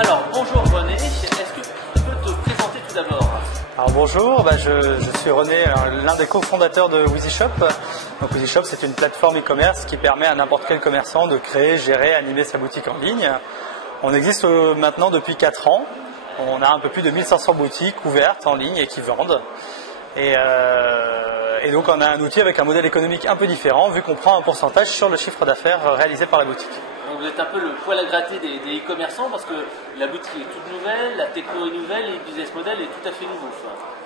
Alors, bonjour René, est-ce que tu peux te présenter tout d'abord? Alors bonjour, je suis René, l'un des cofondateurs de WheezyShop. Donc WheezyShop, c'est une plateforme e-commerce qui permet à n'importe quel commerçant de créer, gérer, animer sa boutique en ligne. On existe maintenant depuis 4 ans. On a un peu plus de 1500 boutiques ouvertes en ligne et qui vendent. Et donc on a un outil avec un modèle économique un peu différent vu qu'on prend un pourcentage sur le chiffre d'affaires réalisé par la boutique. Donc vous êtes un peu le poil à gratter des e-commerçants parce que la boutique est toute nouvelle, la techno est nouvelle et le business model est tout à fait nouveau.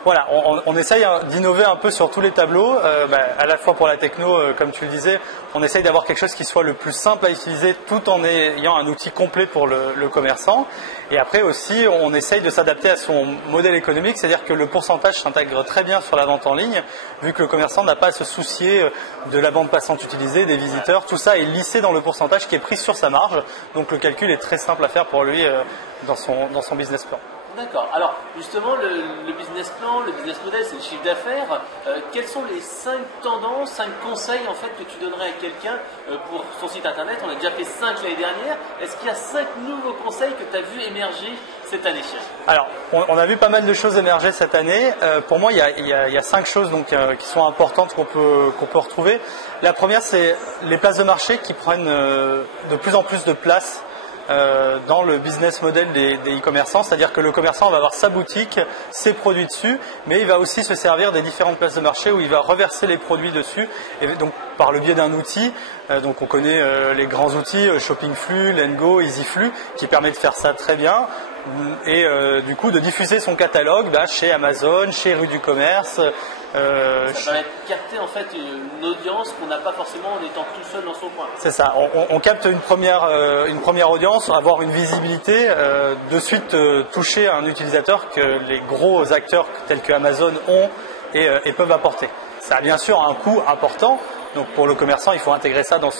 Voilà, on essaye d'innover un peu sur tous les tableaux, à la fois pour la techno, comme tu le disais, on essaye d'avoir quelque chose qui soit le plus simple à utiliser tout en ayant un outil complet pour le commerçant. Et après aussi, on essaye de s'adapter à son modèle économique, c'est-à-dire que le pourcentage s'intègre très bien sur la vente en ligne, vu que le commerçant n'a pas à se soucier de la bande passante utilisée, des visiteurs, tout ça est lissé dans le pourcentage qui est pris sur sa marge, donc le calcul est très simple à faire pour lui dans son business plan. D'accord. Alors, justement, le business plan, le business model, c'est le chiffre d'affaires. Quelles sont les 5 tendances, 5 conseils en fait que tu donnerais à quelqu'un pour son site internet? On a déjà fait 5 l'année dernière. Est-ce qu'il y a 5 nouveaux conseils que tu as vu émerger cette année? Alors, on a vu pas mal de choses émerger cette année. Pour moi, il y a 5 choses qui sont importantes qu'on peut retrouver. La première, c'est les places de marché qui prennent de plus en plus de place dans le business model des e-commerçants, c'est-à-dire que le commerçant va avoir sa boutique, ses produits dessus, mais il va aussi se servir des différentes places de marché où il va reverser les produits dessus, et donc par le biais d'un outil. Donc on connaît les grands outils ShoppingFlux, Lengo, EasyFlux, qui permet de faire ça très bien, et du coup de diffuser son catalogue chez Amazon, chez Rue du Commerce. Ça permet de capter en fait une audience qu'on n'a pas forcément en étant tout seul dans son coin. C'est ça, on capte une première audience, avoir une visibilité, de suite toucher un utilisateur que les gros acteurs tels que Amazon ont et peuvent apporter. Ça a bien sûr un coût important, donc pour le commerçant il faut intégrer ça dans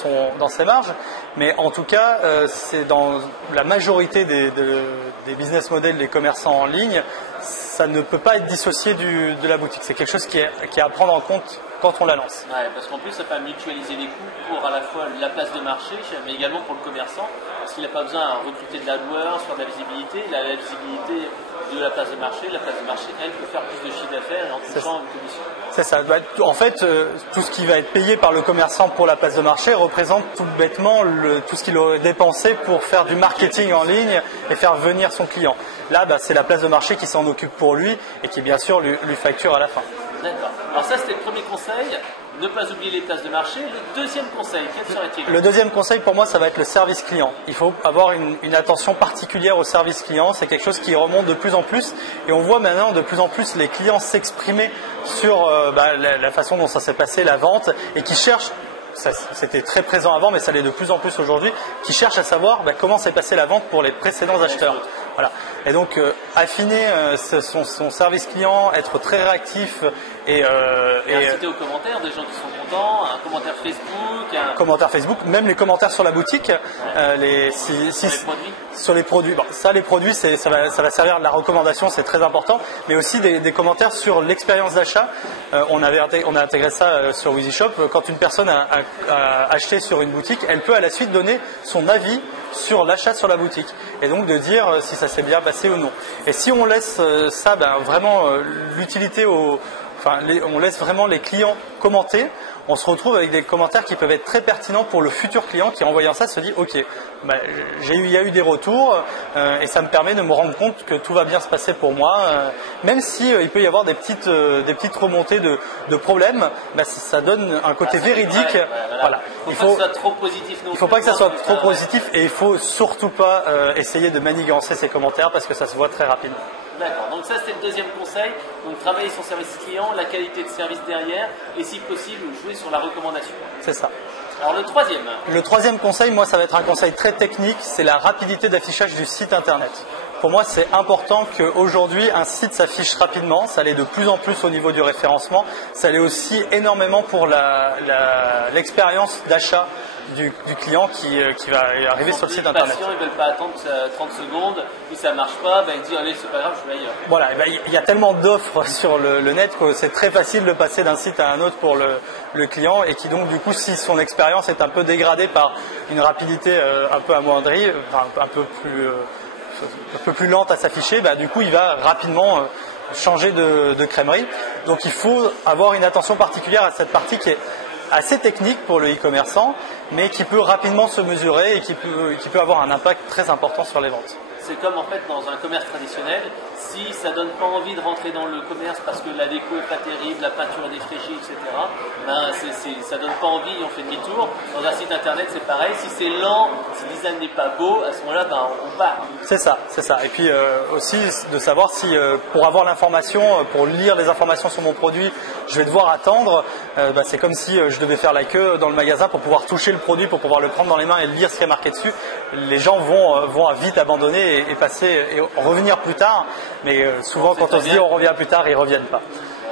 ses marges, mais en tout cas c'est dans la majorité des business models des commerçants en ligne, ça ne peut pas être dissocié de la boutique. C'est quelque chose qui est à prendre en compte quand on la lance. Ouais, parce qu'en plus, ça peut mutualiser les coûts pour à la fois la place de marché, mais également pour le commerçant, parce qu'il n'a pas besoin à recruter de l'AdWords, faire de la visibilité. La visibilité de la place de marché, elle peut faire plus de chiffre d'affaires en touchant une commission. C'est ça. En fait, tout ce qui va être payé par le commerçant pour la place de marché représente tout bêtement tout ce qu'il aurait dépensé pour faire du marketing en ligne et faire venir son client. Là, c'est la place de marché qui s'en occupe pour lui et qui, bien sûr, lui facture à la fin. D'accord. Alors ça, c'était le premier conseil, ne pas oublier les places de marché. Le deuxième conseil, quel serait-il? Le deuxième conseil, pour moi, ça va être le service client. Il faut avoir une attention particulière au service client. C'est quelque chose qui remonte de plus en plus. Et on voit maintenant de plus en plus les clients s'exprimer sur la façon dont ça s'est passé, la vente, et qui cherchent, c'était très présent avant, mais ça l'est de plus en plus aujourd'hui, qui cherchent à savoir comment s'est passée la vente pour les précédents acheteurs. Voilà. Et donc affiner son service client, être très réactif et inciter aux commentaires des gens qui sont contents, un commentaire Facebook, même les commentaires sur la boutique, sur les produits. Bon, ça, les produits, ça va servir de la recommandation, c'est très important, mais aussi des commentaires sur l'expérience d'achat. On a intégré ça sur WheezyShop. Quand une personne a acheté sur une boutique, elle peut à la suite donner son avis sur l'achat sur la boutique et donc de dire si ça s'est bien passé ou non. Et si on laisse ça, vraiment l'utilité on laisse vraiment les clients commenter, on se retrouve avec des commentaires qui peuvent être très pertinents pour le futur client qui, en voyant ça, se dit « Ok, il y a eu des retours et ça me permet de me rendre compte que tout va bien se passer pour moi. » Même s'il peut y avoir des petites remontées de problèmes, ça donne un côté véridique. Voilà. Il faut pas que ça soit trop positif. Il ne faut pas que ça soit trop positif et il ne faut surtout pas essayer de manigancer ces commentaires parce que ça se voit très rapidement. D'accord, donc ça c'était le deuxième conseil, donc travailler son service client, la qualité de service derrière et si possible jouer sur la recommandation. C'est ça. Alors le troisième? Le troisième conseil, moi ça va être un conseil très technique, c'est la rapidité d'affichage du site internet. Pour moi c'est important qu'aujourd'hui un site s'affiche rapidement, ça l'est de plus en plus au niveau du référencement, ça l'est aussi énormément pour l'expérience d'achat du client qui va arriver sur le site internet. Les patients ne veulent pas attendre 30 secondes, si ça ne marche pas, ils disent allez c'est pas grave, je vais ailleurs. Voilà, il y a tellement d'offres sur le net que c'est très facile de passer d'un site à un autre pour le client et qui donc du coup si son expérience est un peu dégradée par une rapidité un peu amoindrie, un peu plus un peu plus lente à s'afficher, du coup il va rapidement changer de crèmerie. Donc il faut avoir une attention particulière à cette partie qui est assez technique pour le e-commerçant, mais qui peut rapidement se mesurer et qui peut avoir un impact très important sur les ventes. C'est comme en fait dans un commerce traditionnel, si ça donne pas envie de rentrer dans le commerce parce que la déco est pas terrible, la peinture est défraîchie, etc. Ça donne pas envie, on fait demi-tour. Dans un site internet, c'est pareil. Si c'est lent, si le design n'est pas beau, à ce moment-là, on part. C'est ça. Et puis aussi de savoir si pour avoir l'information, pour lire les informations sur mon produit, je vais devoir attendre. C'est comme si je devais faire la queue dans le magasin pour pouvoir toucher le produit, pour pouvoir le prendre dans les mains et lire ce qui est marqué dessus. Les gens vont vite abandonner et passer et revenir plus tard. Mais souvent, quand on se dit on revient plus tard, ils ne reviennent pas.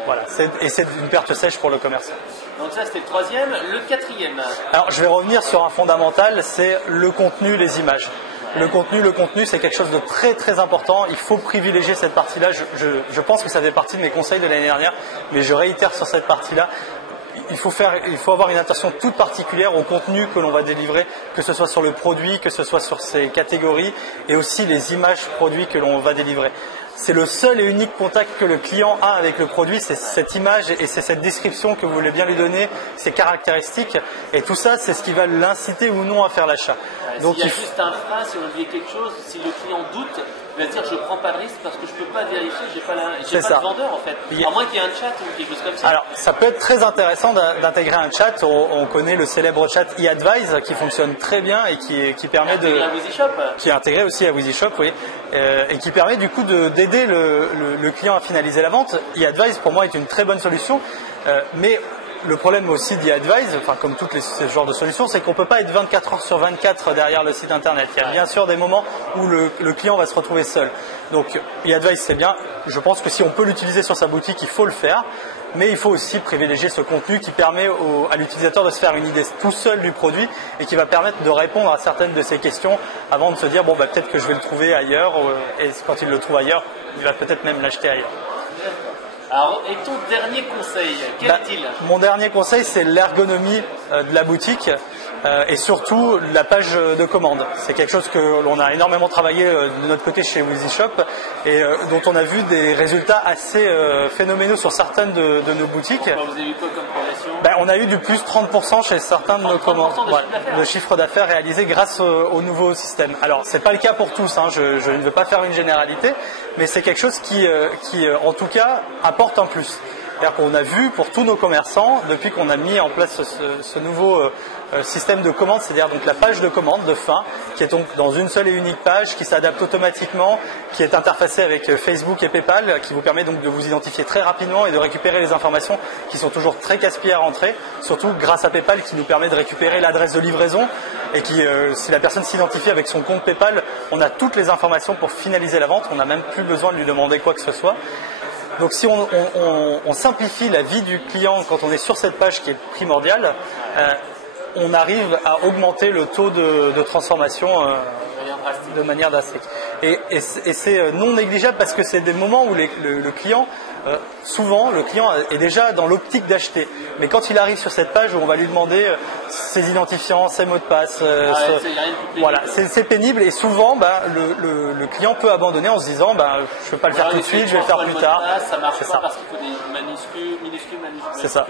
Voilà, et c'est une perte sèche pour le commerçant. Donc ça, c'était le troisième. Le quatrième. Alors, je vais revenir sur un fondamental, c'est le contenu, les images. Le contenu, c'est quelque chose de très très important. Il faut privilégier cette partie-là. Je pense que ça fait partie de mes conseils de l'année dernière, mais je réitère sur cette partie-là. Il faut avoir une attention toute particulière au contenu que l'on va délivrer, que ce soit sur le produit, que ce soit sur ses catégories, et aussi les images produits que l'on va délivrer. C'est le seul et unique contact que le client a avec le produit, c'est cette image et c'est cette description que vous voulez bien lui donner, ses caractéristiques, et tout ça, c'est ce qui va l'inciter ou non à faire l'achat. Donc s'il y a juste un frein, si on dit quelque chose, si le client doute, il va se dire je ne prends pas de risque parce que je ne peux pas vérifier, j'ai pas de vendeur en fait. À moins qu'il y ait un chat ou quelque chose comme ça. Alors ça peut être très intéressant d'intégrer un chat. On connaît le célèbre chat eAdvise qui fonctionne très bien et qui permet qui est intégré aussi à WheezyShop, oui, et qui permet du coup d'aider le client à finaliser la vente. eAdvise pour moi est une très bonne solution, mais le problème aussi d'eAdvise, comme tous ces genres de solutions, c'est qu'on ne peut pas être 24 heures sur 24 derrière le site internet. Il y a bien sûr des moments où le client va se retrouver seul. Donc eAdvise c'est bien, je pense que si on peut l'utiliser sur sa boutique, il faut le faire, mais il faut aussi privilégier ce contenu qui permet à l'utilisateur de se faire une idée tout seul du produit et qui va permettre de répondre à certaines de ses questions avant de se dire peut-être que je vais le trouver ailleurs, et quand il le trouve ailleurs, il va peut-être même l'acheter ailleurs. Alors, et ton dernier conseil, quel est-il ? Mon dernier conseil, c'est l'ergonomie de la boutique et surtout la page de commande. C'est quelque chose que l'on a énormément travaillé de notre côté chez WheezyShop et dont on a vu des résultats assez phénoménaux sur certaines de nos boutiques. Alors, vous avez eu quoi comme progression ? On a eu du plus 30% chez certaines de nos commandes de chiffre d'affaires réalisé grâce au nouveau système. Alors, c'est pas le cas pour tous, je ne veux pas faire une généralité, mais c'est quelque chose qui en tout cas, apporte un plus. C'est-à-dire qu'on a vu pour tous nos commerçants, depuis qu'on a mis en place ce nouveau système de commande, c'est-à-dire donc la page de commande de fin, qui est donc dans une seule et unique page, qui s'adapte automatiquement, qui est interfacée avec Facebook et PayPal, qui vous permet donc de vous identifier très rapidement et de récupérer les informations qui sont toujours très casse-pieds à rentrer, surtout grâce à PayPal qui nous permet de récupérer l'adresse de livraison et qui, si la personne s'identifie avec son compte PayPal, on a toutes les informations pour finaliser la vente, on n'a même plus besoin de lui demander quoi que ce soit. Donc si on simplifie la vie du client quand on est sur cette page qui est primordiale, on arrive à augmenter le taux de transformation de manière drastique. Et c'est non négligeable parce que c'est des moments où le client, souvent le client est déjà dans l'optique d'acheter. Mais quand il arrive sur cette page où on va lui demander ses identifiants, ses mots de passe, c'est pénible et souvent le client peut abandonner en se disant je ne vais pas le faire tout de suite, je vais le faire plus tard. Ça marche pas parce qu'il faut des minuscules. C'est ça.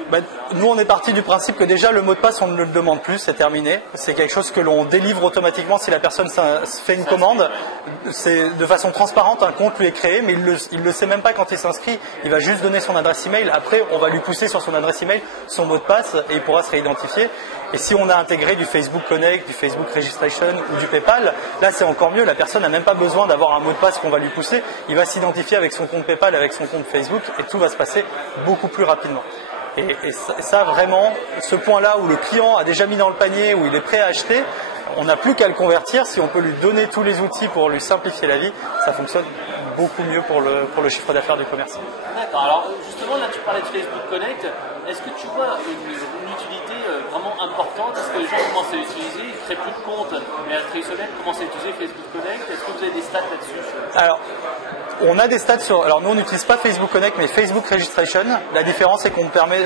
Nous on est parti du principe que déjà le mot de passe on ne le demande plus, c'est terminé. C'est quelque chose que l'on délivre automatiquement si la personne fait une commande. C'est de façon transparente, un compte lui est créé, mais il le sait même pas quand il s'inscrit. Il va juste donner son adresse email. Après, on va lui pousser sur son adresse email son mot de passe et il pourra se réidentifier. Et si on a intégré du Facebook Connect, du Facebook Registration ou du PayPal, là c'est encore mieux. La personne n'a même pas besoin d'avoir un mot de passe qu'on va lui pousser. Il va s'identifier avec son compte PayPal, avec son compte Facebook et tout va se passer beaucoup plus rapidement. Et ça vraiment, ce point-là où le client a déjà mis dans le panier, où il est prêt à acheter, on n'a plus qu'à le convertir. Si on peut lui donner tous les outils pour lui simplifier la vie, ça fonctionne beaucoup mieux pour le chiffre d'affaires du commerçant. D'accord. Alors justement, là tu parlais de Facebook Connect. Est-ce que tu vois une utilité vraiment importante? Est-ce que les gens commencent à l'utiliser? Ils ne créent plus de compte, mais à la traditionnelle commencent à utiliser Facebook Connect. Est-ce que vous avez des stats là-dessus? Alors, on a des stats sur... Alors nous on n'utilise pas Facebook Connect mais Facebook Registration. La différence c'est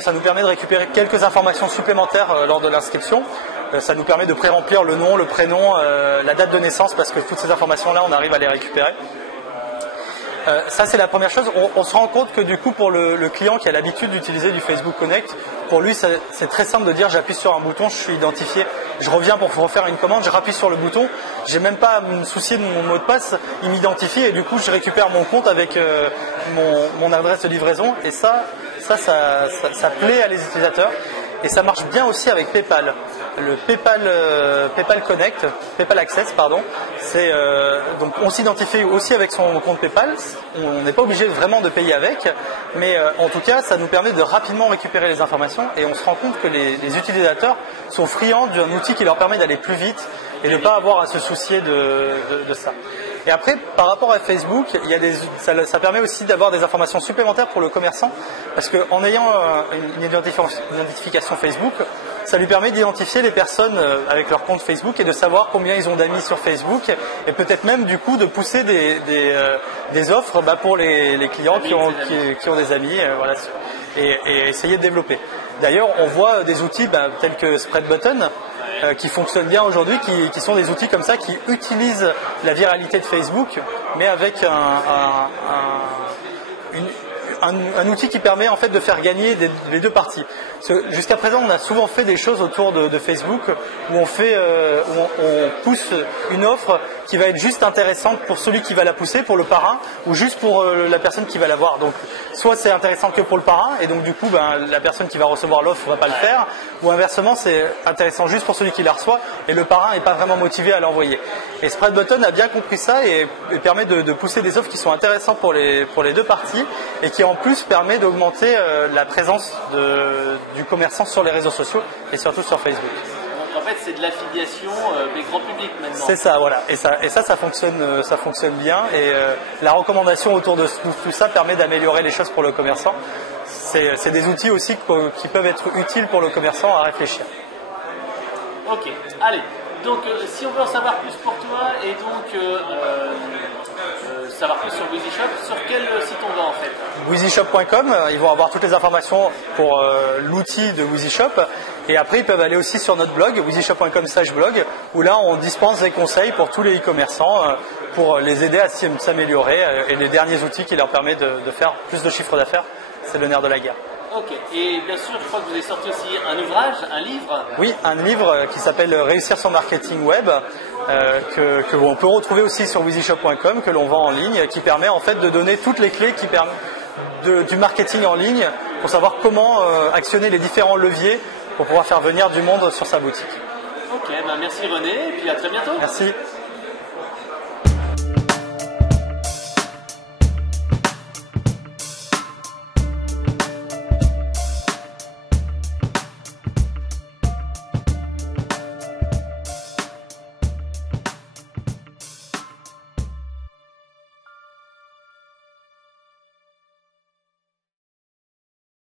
ça nous permet de récupérer quelques informations supplémentaires lors de l'inscription. Ça nous permet de pré-remplir le nom, le prénom, la date de naissance, parce que toutes ces informations-là, on arrive à les récupérer. Ça, c'est la première chose. On se rend compte que du coup, pour le client qui a l'habitude d'utiliser du Facebook Connect, pour lui, c'est très simple de dire j'appuie sur un bouton, je suis identifié, je reviens pour refaire une commande, je rappuie sur le bouton, j'ai même pas à me soucier de mon mot de passe, il m'identifie et du coup, je récupère mon compte avec mon adresse de livraison. Et ça plaît à les utilisateurs. Et ça marche bien aussi avec PayPal. Le PayPal Connect, PayPal Access, pardon. Donc on s'identifie aussi avec son compte PayPal. On n'est pas obligé vraiment de payer avec, mais en tout cas, ça nous permet de rapidement récupérer les informations et on se rend compte que les utilisateurs sont friands d'un outil qui leur permet d'aller plus vite et de ne pas avoir à se soucier de ça. Et après, par rapport à Facebook, ça permet aussi d'avoir des informations supplémentaires pour le commerçant, parce qu'en ayant une identification Facebook, ça lui permet d'identifier les personnes avec leur compte Facebook et de savoir combien ils ont d'amis sur Facebook, et peut-être même du coup de pousser des offres pour les clients qui ont des amis, voilà, et essayer de développer. D'ailleurs, on voit des outils tels que SpreadButton, qui fonctionnent bien aujourd'hui, qui sont des outils comme ça qui utilisent la viralité de Facebook, mais avec un outil qui permet en fait de faire gagner les deux parties. Jusqu'à présent, on a souvent fait des choses autour de Facebook où on pousse une offre qui va être juste intéressante pour celui qui va la pousser, pour le parrain, ou juste pour la personne qui va la voir. Donc, soit c'est intéressant que pour le parrain, et donc du coup, la personne qui va recevoir l'offre ne va pas le faire, ou inversement, c'est intéressant juste pour celui qui la reçoit, et le parrain n'est pas vraiment motivé à l'envoyer. Et SpreadButton a bien compris ça et permet de pousser des offres qui sont intéressantes pour les deux parties, et qui en plus permet d'augmenter la présence du commerçant sur les réseaux sociaux, et surtout sur Facebook. En fait, c'est de l'affiliation mais grand public maintenant. C'est ça, voilà. Et ça fonctionne bien. Et la recommandation autour de tout ça permet d'améliorer les choses pour le commerçant. C'est des outils aussi qui peuvent être utiles pour le commerçant à réfléchir. Ok, allez. Donc, si on veut en savoir plus pour toi et donc savoir plus sur WheezyShop, sur quel site on va en fait? WheezyShop.com, ils vont avoir toutes les informations pour l'outil de WheezyShop. Et après, ils peuvent aller aussi sur notre blog, wheezyshop.com/blog, où là, on dispense des conseils pour tous les e-commerçants pour les aider à s'améliorer et les derniers outils qui leur permettent de faire plus de chiffre d'affaires. C'est le nerf de la guerre. Ok, et bien sûr, je crois que vous avez sorti aussi un ouvrage, un livre. Oui, un livre qui s'appelle Réussir son marketing web, que l'on peut retrouver aussi sur wheezyshop.com, que l'on vend en ligne, qui permet en fait de donner toutes les clés qui permettent du marketing en ligne pour savoir comment actionner les différents leviers pour pouvoir faire venir du monde sur sa boutique. Ok, merci René, et puis à très bientôt. Merci.